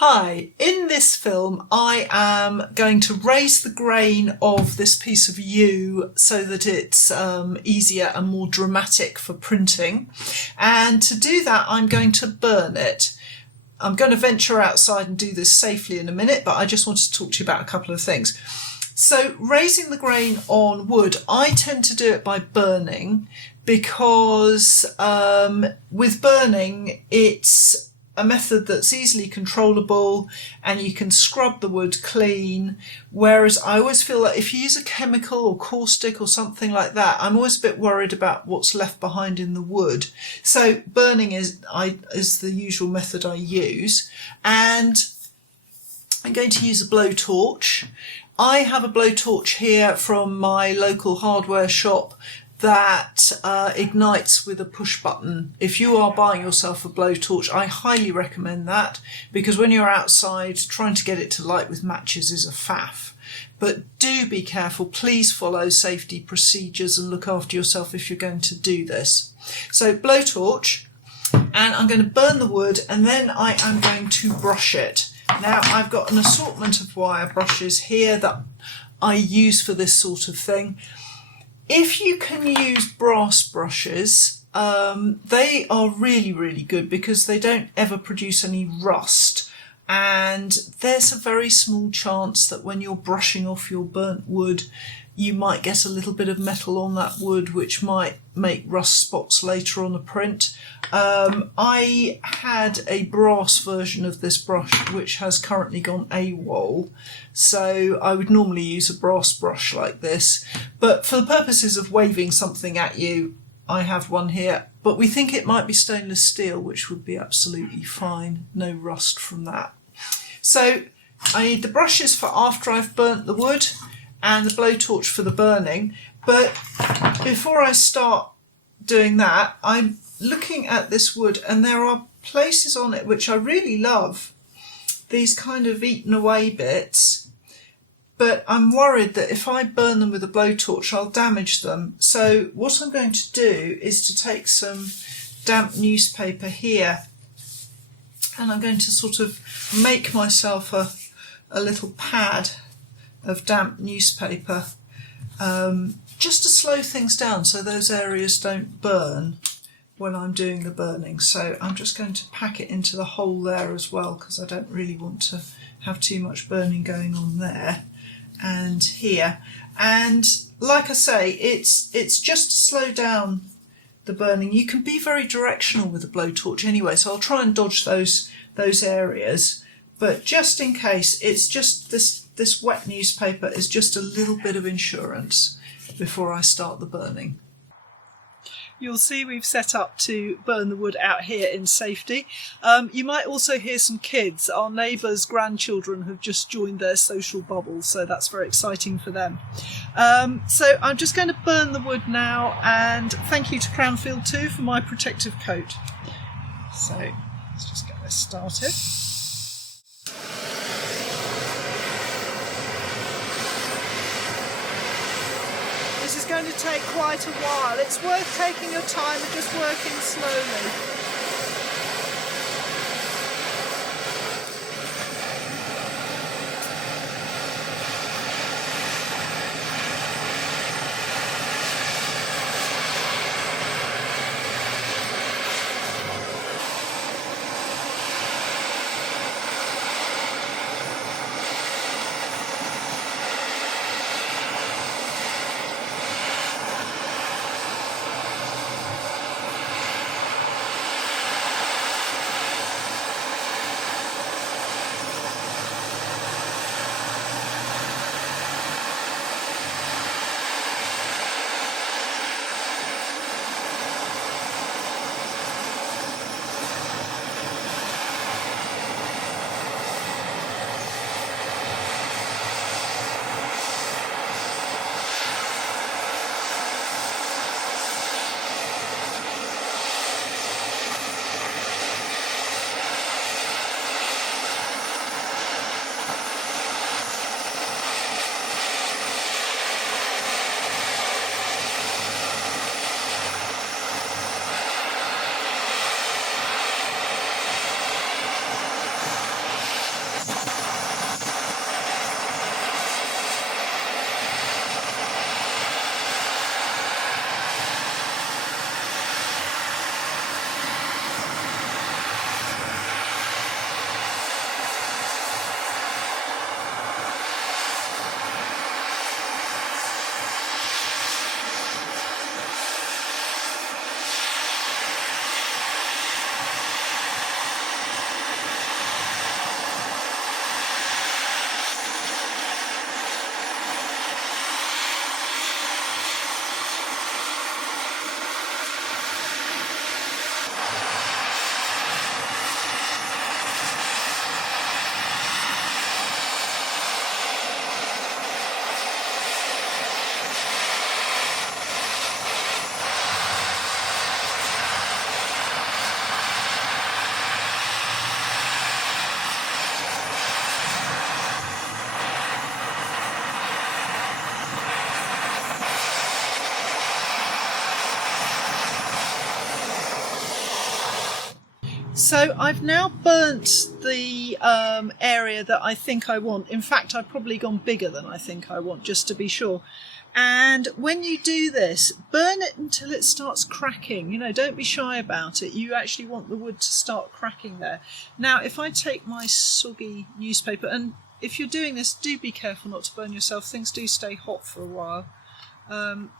Hi, in this film I am going to raise the grain of this piece of yew so that it's easier and more dramatic for printing, and to do that I'm going to burn it. I'm going to venture outside and do this safely in a minute, but I just wanted to talk to you about a couple of things. So raising the grain on wood, I tend to do it by burning because with burning it's a method that's easily controllable and you can scrub the wood clean, whereas I always feel that if you use a chemical or caustic or something like that, I'm always a bit worried about what's left behind in the wood. So burning is the usual method I use, and I'm going to use a blowtorch. I have a blowtorch here from my local hardware shop that ignites with a push button. If you are buying yourself a blowtorch, I highly recommend that, because when you're outside trying to get it to light with matches is a faff. But do be careful, please follow safety procedures and look after yourself if you're going to do this. So blowtorch, and I'm going to burn the wood and then I am going to brush it. Now I've got an assortment of wire brushes here that I use for this sort of thing. If you can use brass brushes, they are really, really good because they don't ever produce any rust. And there's a very small chance that when you're brushing off your burnt wood, you might get a little bit of metal on that wood, which might make rust spots later on the print. I had a brass version of this brush which has currently gone AWOL, so I would normally use a brass brush like this, but for the purposes of waving something at you, I have one here, but we think it might be stainless steel, which would be absolutely fine, no rust from that. So I need the brushes for after I've burnt the wood and the blowtorch for the burning, but before I start doing that, I'm looking at this wood and there are places on it which I really love, these kind of eaten away bits, but I'm worried that if I burn them with a blowtorch I'll damage them. So what I'm going to do is to take some damp newspaper here and I'm going to sort of make myself a little pad of damp newspaper just to slow things down so those areas don't burn when I'm doing the burning. So I'm just going to pack it into the hole there as well because I don't really want to have too much burning going on there and here. And like I say, it's just to slow down the burning. You can be very directional with a blowtorch anyway, so I'll try and dodge those areas, but just in case, it's just this wet newspaper is just a little bit of insurance before I start the burning. You'll see we've set up to burn the wood out here in safety. You might also hear some kids. Our neighbours' grandchildren have just joined their social bubble, so that's very exciting for them. So I'm just going to burn the wood now, and thank you to Crownfield 2 for my protective coat. So let's just get this started. This is going to take quite a while. It's worth taking your time and just working slowly. So I've now burnt the area that I think I want. In fact, I've probably gone bigger than I think I want, just to be sure. And when you do this, burn it until it starts cracking. You know, don't be shy about it. You actually want the wood to start cracking there. Now, if I take my soggy newspaper, and if you're doing this, do be careful not to burn yourself. Things do stay hot for a while.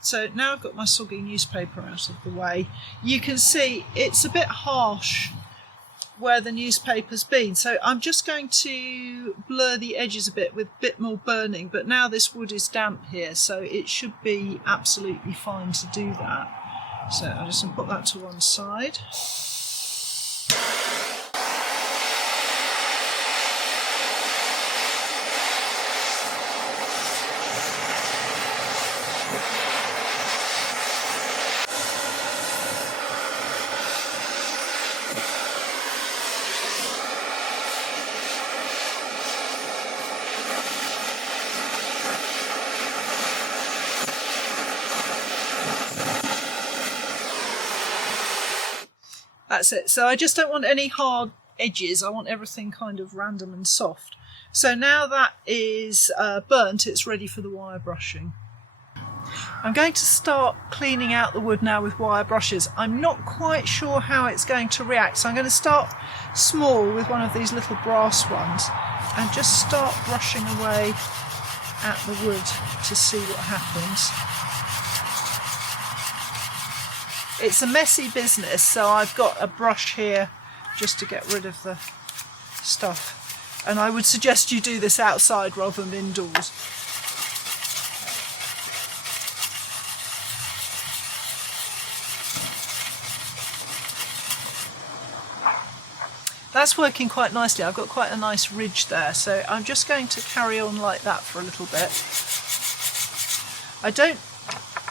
So now I've got my soggy newspaper out of the way. You can see it's a bit harsh where the newspaper's been, so I'm just going to blur the edges a bit with a bit more burning, but now this wood is damp here, so it should be absolutely fine to do that. So I'm just going to put that to one side. That's it. So I just don't want any hard edges. I want everything kind of random and soft. So now that is burnt, it's ready for the wire brushing. I'm going to start cleaning out the wood now with wire brushes. I'm not quite sure how it's going to react, so I'm going to start small with one of these little brass ones and just start brushing away at the wood to see what happens. It's a messy business, so I've got a brush here just to get rid of the stuff. And I would suggest you do this outside rather than indoors. That's working quite nicely. I've got quite a nice ridge there, so I'm just going to carry on like that for a little bit. I don't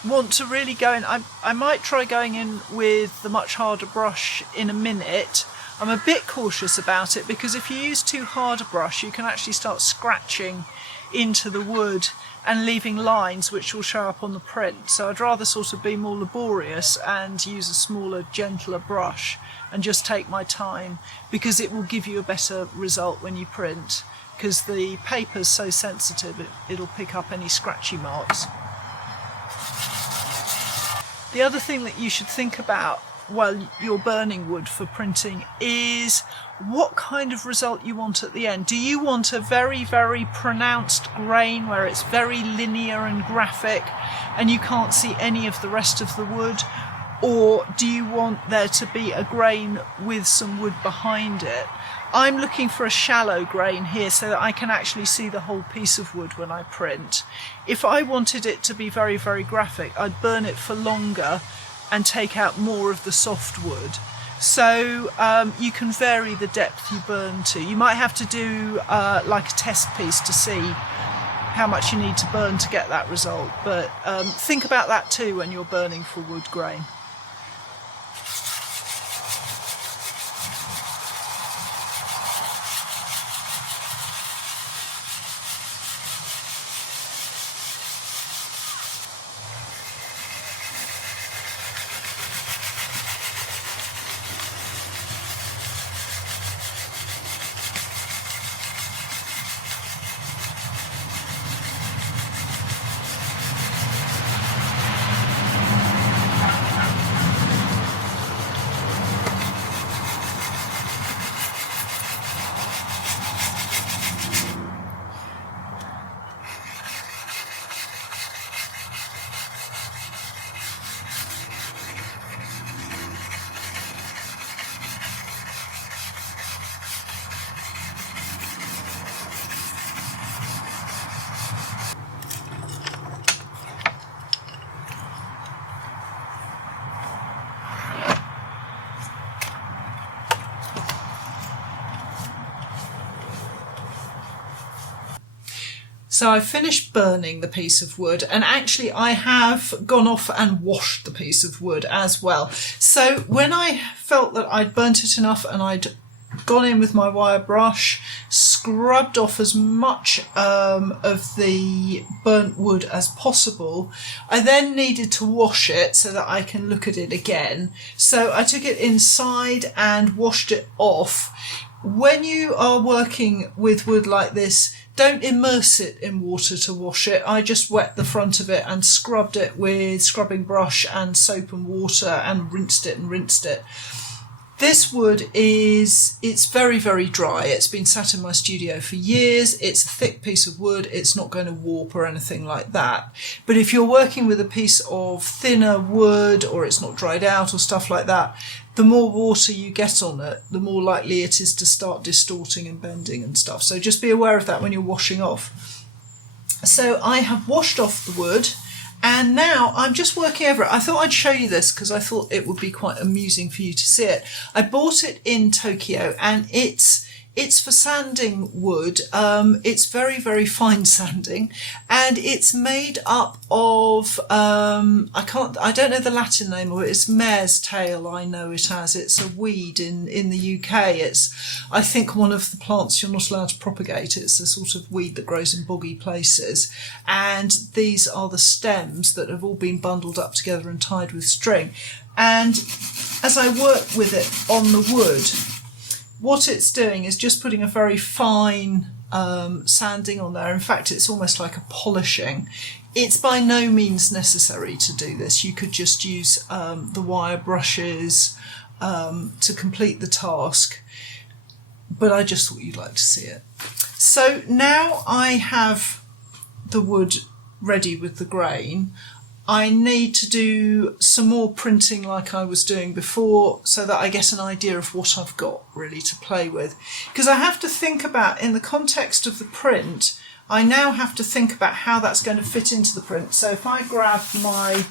want to really go in. I might try going in with the much harder brush in a minute. I'm a bit cautious about it because if you use too hard a brush you can actually start scratching into the wood and leaving lines which will show up on the print. So I'd rather sort of be more laborious and use a smaller, gentler brush and just take my time, because it will give you a better result when you print, because the paper's so sensitive it'll pick up any scratchy marks. The other thing that you should think about while you're burning wood for printing is what kind of result you want at the end. Do you want a very, very pronounced grain where it's very linear and graphic and you can't see any of the rest of the wood? Or do you want there to be a grain with some wood behind it? I'm looking for a shallow grain here so that I can actually see the whole piece of wood when I print. If I wanted it to be very, very graphic, I'd burn it for longer and take out more of the soft wood. So you can vary the depth you burn to. You might have to do like a test piece to see how much you need to burn to get that result. But think about that too when you're burning for wood grain. So I finished burning the piece of wood, and actually I have gone off and washed the piece of wood as well. So when I felt that I'd burnt it enough and I'd gone in with my wire brush, scrubbed off as much of the burnt wood as possible. I then needed to wash it so that I can look at it again. So I took it inside and washed it off. When you are working with wood like this, don't immerse it in water to wash it. I just wet the front of it and scrubbed it with scrubbing brush and soap and water and rinsed it. This wood it's very, very dry. It's been sat in my studio for years. It's a thick piece of wood. It's not going to warp or anything like that. But if you're working with a piece of thinner wood, or it's not dried out or stuff like that, the more water you get on it, the more likely it is to start distorting and bending and stuff. So just be aware of that when you're washing off. So I have washed off the wood. And now I'm just working over it. I thought I'd show you this because I thought it would be quite amusing for you to see it. I bought it in Tokyo, and it's for sanding wood. It's very, very fine sanding, and it's made up of I don't know the Latin name of it. It's mare's tail, I know it as. It's a weed in the UK. It's, I think, one of the plants you're not allowed to propagate. It's a sort of weed that grows in boggy places, and these are the stems that have all been bundled up together and tied with string. And as I work with it on the wood, what it's doing is just putting a very fine sanding on there. In fact, it's almost like a polishing. It's by no means necessary to do this. You could just use the wire brushes to complete the task, but I just thought you'd like to see it. So now I have the wood ready with the grain. I need to do some more printing like I was doing before so that I get an idea of what I've got really to play with. Because I have to think about, in the context of the print, I now have to think about how that's going to fit into the print. So if I grab my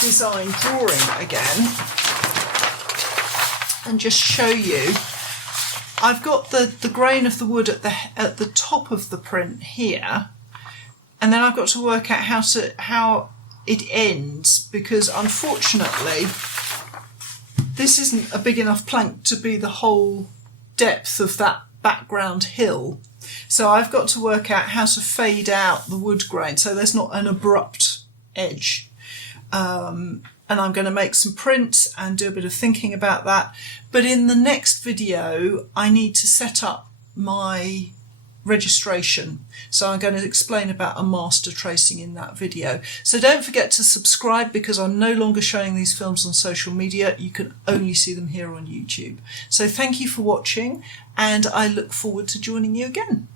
design drawing again and just show you, I've got the grain of the wood at the top of the print here. And then I've got to work out how it ends, because unfortunately this isn't a big enough plank to be the whole depth of that background hill. So I've got to work out how to fade out the wood grain so there's not an abrupt edge. And I'm going to make some prints and do a bit of thinking about that. But in the next video, I need to set up my registration. So I'm going to explain about a master tracing in that video. So don't forget to subscribe, because I'm no longer showing these films on social media. You can only see them here on YouTube. So thank you for watching, and I look forward to joining you again.